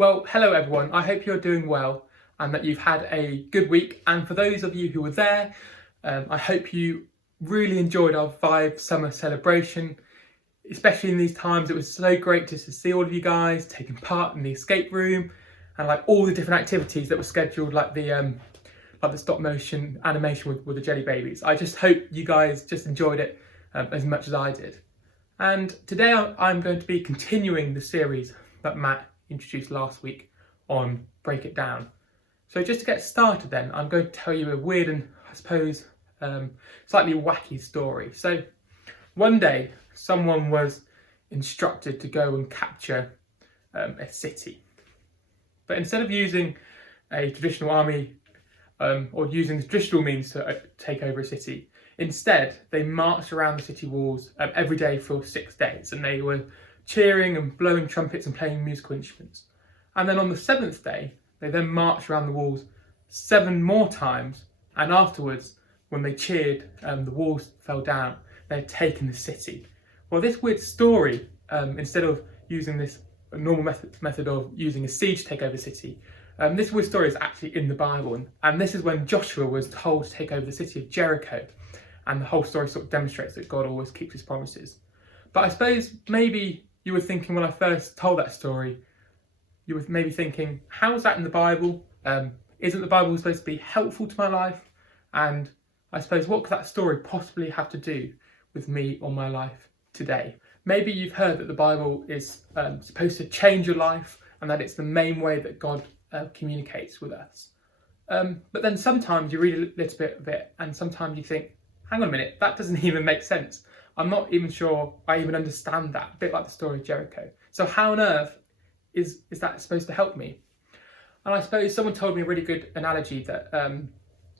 Well, hello everyone. I hope you're doing well and that you've had a good week. And for those of you who were there, I hope you really enjoyed our Vibe Summer celebration. Especially in these times, it was so great just to see all of you guys taking part in the escape room and like all the different activities that were scheduled, like the stop motion animation with the jelly babies. I just hope you guys just enjoyed it as much as I did. And today I'm going to be continuing the series that Matt introduced last week on Break It Down. So just to get started then, I'm going to tell you a weird and I suppose slightly wacky story. So one day someone was instructed to go and capture a city. But instead of using a traditional army or using traditional means to take over a city, instead they marched around the city walls every day for 6 days, and they were cheering and blowing trumpets and playing musical instruments. And then on the 7th day, they then marched around the walls 7 more times, and afterwards, when they cheered, the walls fell down. They had taken the city. Well, this weird story, instead of using this normal method of using a siege to take over the city, this weird story is actually in the Bible, and this is when Joshua was told to take over the city of Jericho, and the whole story sort of demonstrates that God always keeps his promises. But I suppose maybe you were thinking when I first told that story, you were maybe thinking, how is that in the Bible? Isn't the Bible supposed to be helpful to my life? And I suppose, what could that story possibly have to do with me or my life today? Maybe you've heard that the Bible is supposed to change your life and that it's the main way that God communicates with us. But then sometimes you read a little bit of it and sometimes you think, hang on a minute, that doesn't even make sense. I'm not even sure I even understand that, a bit like the story of Jericho. So how on earth is that supposed to help me? And I suppose someone told me a really good analogy that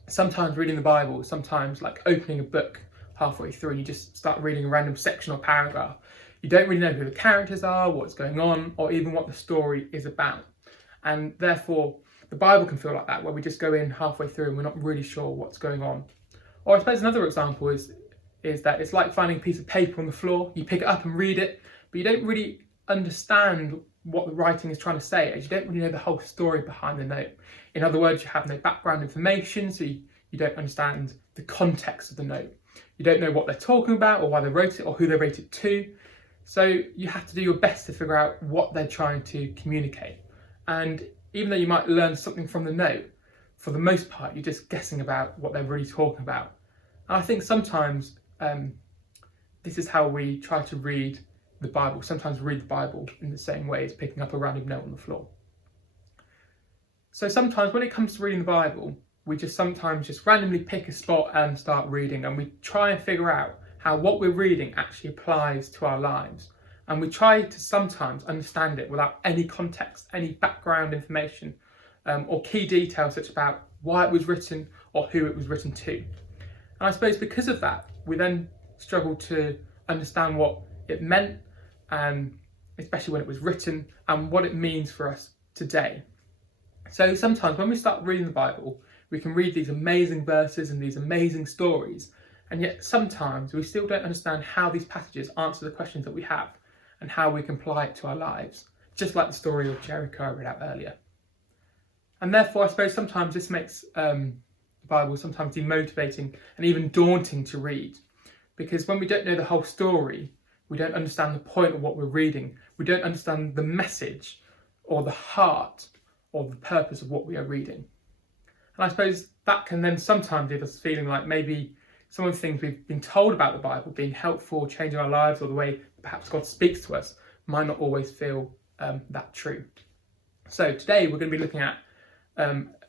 sometimes reading the Bible, sometimes like opening a book halfway through and you just start reading a random section or paragraph. You don't really know who the characters are, what's going on, or even what the story is about. And therefore, the Bible can feel like that, where we just go in halfway through and we're not really sure what's going on. Or I suppose another example is that it's like finding a piece of paper on the floor. You pick it up and read it, but you don't really understand what the writing is trying to say, as you don't really know the whole story behind the note. In other words, you have no background information, so you don't understand the context of the note. You don't know what they're talking about or why they wrote it or who they wrote it to. So you have to do your best to figure out what they're trying to communicate. And even though you might learn something from the note, for the most part, you're just guessing about what they're really talking about. And I think sometimes this is how we try to read the Bible. Sometimes read the Bible in the same way as picking up a random note on the floor. So sometimes when it comes to reading the Bible, we just sometimes just randomly pick a spot and start reading, and we try and figure out how what we're reading actually applies to our lives. And we try to sometimes understand it without any context, any background information, or key details such about why it was written or who it was written to. And I suppose because of that, we then struggle to understand what it meant, especially when it was written, and what it means for us today. So sometimes when we start reading the Bible, we can read these amazing verses and these amazing stories, and yet sometimes we still don't understand how these passages answer the questions that we have and how we can apply it to our lives, just like the story of Jericho I read out earlier. And therefore, I suppose sometimes this makes the Bible sometimes demotivating and even daunting to read, because when we don't know the whole story, we don't understand the point of what we're reading. We don't understand the message or the heart or the purpose of what we are reading. And I suppose that can then sometimes leave us feeling like maybe some of the things we've been told about the Bible being helpful, changing our lives, or the way perhaps God speaks to us might not always feel that true. So today we're going to be looking at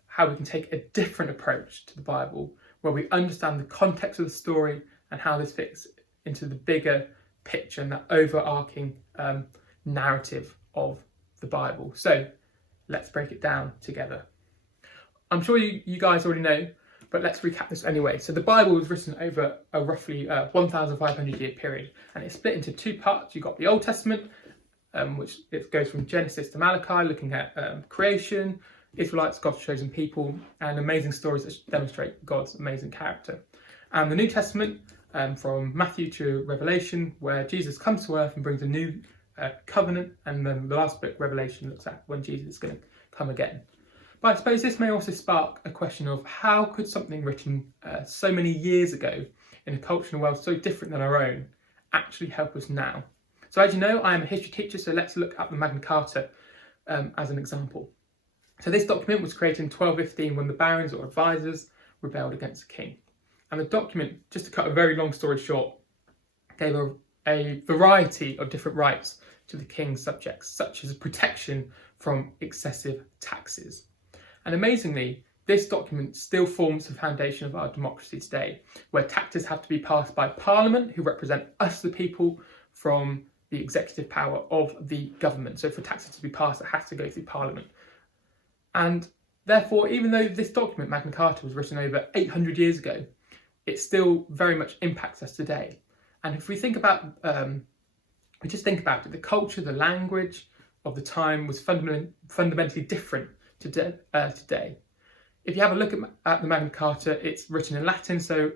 how we can take a different approach to the Bible, where we understand the context of the story and how this fits into the bigger picture and that overarching narrative of the Bible. So let's break it down together. I'm sure you guys already know, but let's recap this anyway. So the Bible was written over a roughly 1,500 year period, and it's split into 2 parts. You've got the Old Testament, which it goes from Genesis to Malachi, looking at creation, Israelites, God's chosen people, and amazing stories that demonstrate God's amazing character. And the New Testament, from Matthew to Revelation, where Jesus comes to earth and brings a new covenant, and then the last book, Revelation, looks at when Jesus is going to come again. But I suppose this may also spark a question of how could something written so many years ago in a culture and a world so different than our own actually help us now? So as you know, I am a history teacher, so let's look at the Magna Carta as an example. So this document was created in 1215 when the barons or advisors rebelled against the king. And the document, just to cut a very long story short, gave a variety of different rights to the king's subjects, such as protection from excessive taxes. And amazingly, this document still forms the foundation of our democracy today, where taxes have to be passed by Parliament, who represent us, the people, from the executive power of the government. So for taxes to be passed, it has to go through Parliament. And therefore, even though this document, Magna Carta, was written over 800 years ago, it still very much impacts us today. And if we think about, the culture, the language of the time was fundamentally different today. If you have a look at the Magna Carta, it's written in Latin, so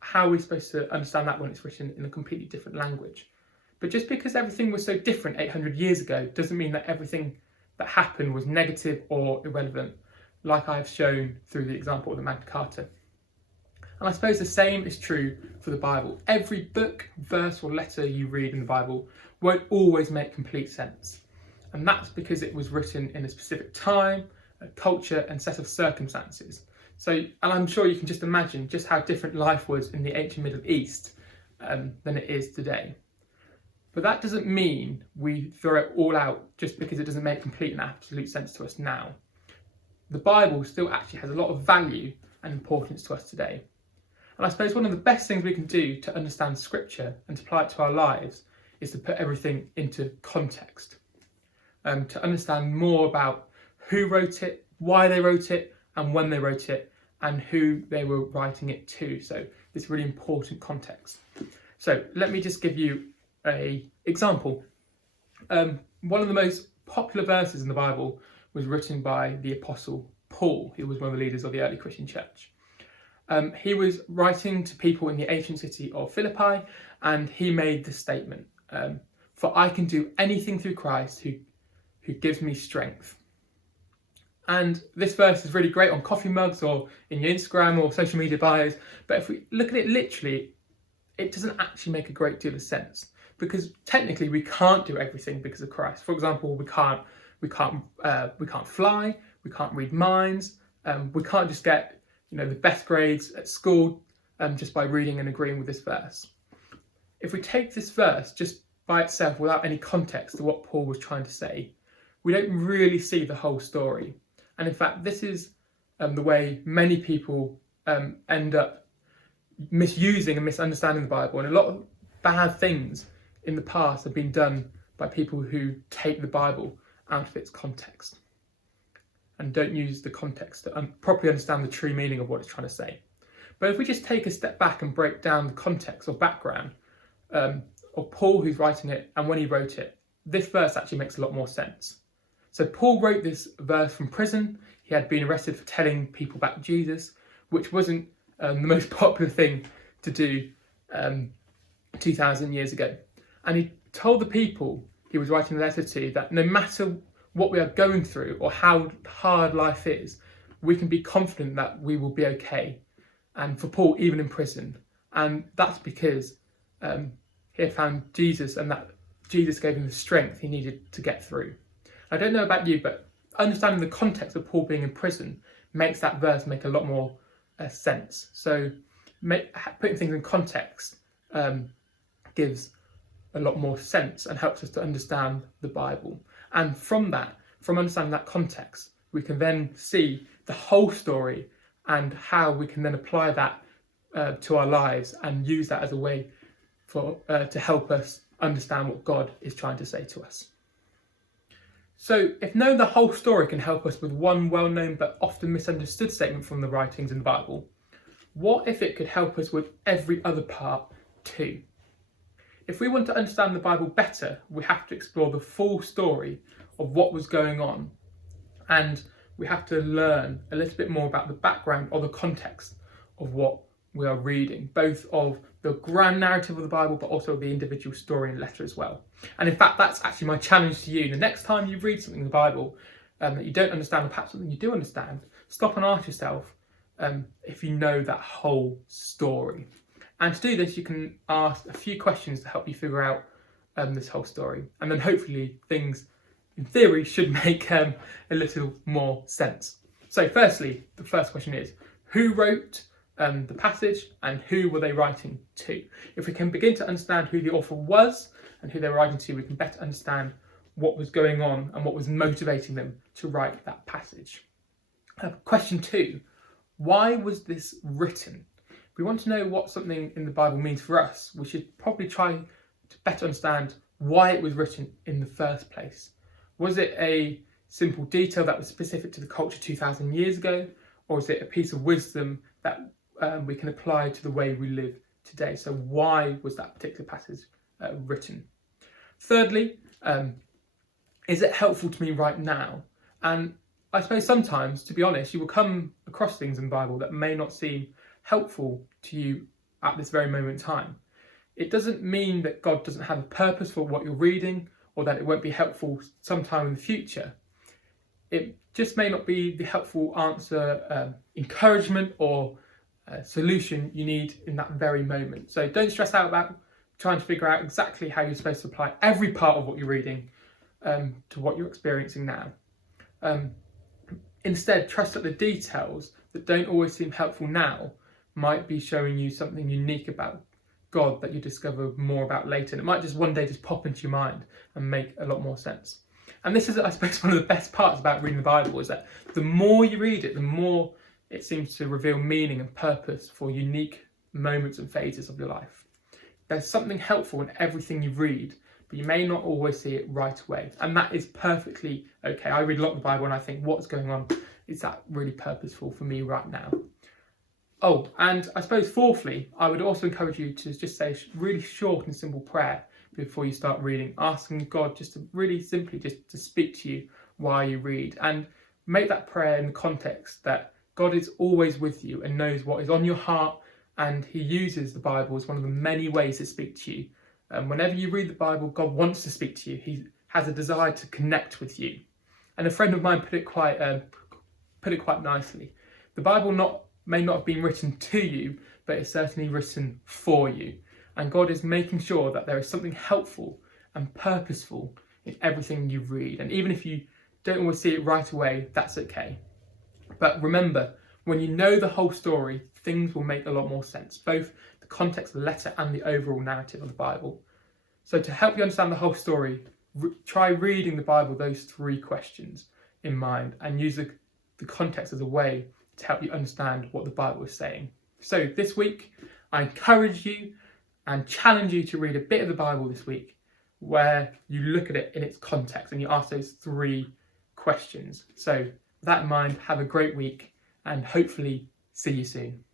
how are we supposed to understand that when it's written in a completely different language? But just because everything was so different 800 years ago doesn't mean that everything that happened was negative or irrelevant, like I've shown through the example of the Magna Carta. And I suppose the same is true for the Bible. Every book, verse or letter you read in the Bible won't always make complete sense. And that's because it was written in a specific time, a culture and set of circumstances. So, and I'm sure you can just imagine just how different life was in the ancient Middle East than it is today. But that doesn't mean we throw it all out just because it doesn't make complete and absolute sense to us now. The Bible still actually has a lot of value and importance to us today. And I suppose one of the best things we can do to understand Scripture and to apply it to our lives is to put everything into context. To understand more about who wrote it, why they wrote it, and when they wrote it, and who they were writing it to. So this really important context. So let me just give you an example. One of the most popular verses in the Bible was written by the Apostle Paul, who was one of the leaders of the early Christian church. He was writing to people in the ancient city of Philippi, and he made this statement, "For I can do anything through Christ who gives me strength." And this verse is really great on coffee mugs or in your Instagram or social media bios, but if we look at it literally, it doesn't actually make a great deal of sense, because technically we can't do everything because of Christ. For example, we can't fly, we can't read minds, we can't just get the best grades at school just by reading and agreeing with this verse. If we take this verse just by itself without any context to what Paul was trying to say, we don't really see the whole story. And in fact, this is the way many people end up misusing and misunderstanding the Bible. And a lot of bad things in the past have been done by people who take the Bible out of its context and don't use the context to properly understand the true meaning of what it's trying to say. But if we just take a step back and break down the context or background of Paul who's writing it and when he wrote it, this verse actually makes a lot more sense. So Paul wrote this verse from prison. He had been arrested for telling people about Jesus, which wasn't the most popular thing to do 2,000 years ago. And he told the people he was writing the letter to that no matter what we are going through or how hard life is, we can be confident that we will be okay. And for Paul, even in prison. And that's because he had found Jesus, and that Jesus gave him the strength he needed to get through. I don't know about you, but understanding the context of Paul being in prison makes that verse make a lot more sense. So putting things in context gives a lot more sense and helps us to understand the Bible. And from understanding that context, we can then see the whole story and how we can then apply that to our lives and use that as a way to help us understand what God is trying to say to us. So if knowing the whole story can help us with one well-known but often misunderstood statement from the writings in the Bible, what if it could help us with every other part too? If we want to understand the Bible better, we have to explore the full story of what was going on, and we have to learn a little bit more about the background or the context of what we are reading, both of the grand narrative of the Bible, but also the individual story and letter as well. And in fact, that's actually my challenge to you. The next time you read something in the Bible that you don't understand, or perhaps something you do understand, stop and ask yourself if you know that whole story. And to do this, you can ask a few questions to help you figure out this whole story. And then hopefully things, in theory, should make a little more sense. So firstly, the first question is, who wrote the passage and who were they writing to? If we can begin to understand who the author was and who they were writing to, we can better understand what was going on and what was motivating them to write that passage. Question 2, why was this written? If we want to know what something in the Bible means for us, we should probably try to better understand why it was written in the first place. Was it a simple detail that was specific to the culture 2,000 years ago, or is it a piece of wisdom that we can apply to the way we live today? So why was that particular passage written? Thirdly, is it helpful to me right now? And I suppose sometimes, to be honest, you will come across things in the Bible that may not seem helpful to you at this very moment in time. It doesn't mean that God doesn't have a purpose for what you're reading, or that it won't be helpful sometime in the future. It just may not be the helpful answer, encouragement, or solution you need in that very moment. So don't stress out about trying to figure out exactly how you're supposed to apply every part of what you're reading to what you're experiencing now. Instead, trust that the details that don't always seem helpful now might be showing you something unique about God that you discover more about later. And it might just one day just pop into your mind and make a lot more sense. And this is, I suppose, one of the best parts about reading the Bible, is that the more you read it, the more it seems to reveal meaning and purpose for unique moments and phases of your life. There's something helpful in everything you read, but you may not always see it right away. And that is perfectly okay. I read a lot of the Bible and I think, what's going on? Is that really purposeful for me right now? Oh, and I suppose fourthly, I would also encourage you to just say a really short and simple prayer before you start reading, asking God just to really simply just to speak to you while you read, and make that prayer in the context that God is always with you and knows what is on your heart, and he uses the Bible as one of the many ways to speak to you. Whenever you read the Bible, God wants to speak to you. He has a desire to connect with you. And a friend of mine put it quite nicely. The Bible may not have been written to you, but it's certainly written for you. And God is making sure that there is something helpful and purposeful in everything you read. And even if you don't always see it right away, that's okay. But remember, when you know the whole story, things will make a lot more sense, both the context of the letter and the overall narrative of the Bible. So to help you understand the whole story, try reading the Bible those 3 questions in mind, and use the context as a way to help you understand what the Bible is saying. So this week, I encourage you and challenge you to read a bit of the Bible this week, where you look at it in its context and you ask those 3 questions. So with that in mind, have a great week and hopefully see you soon.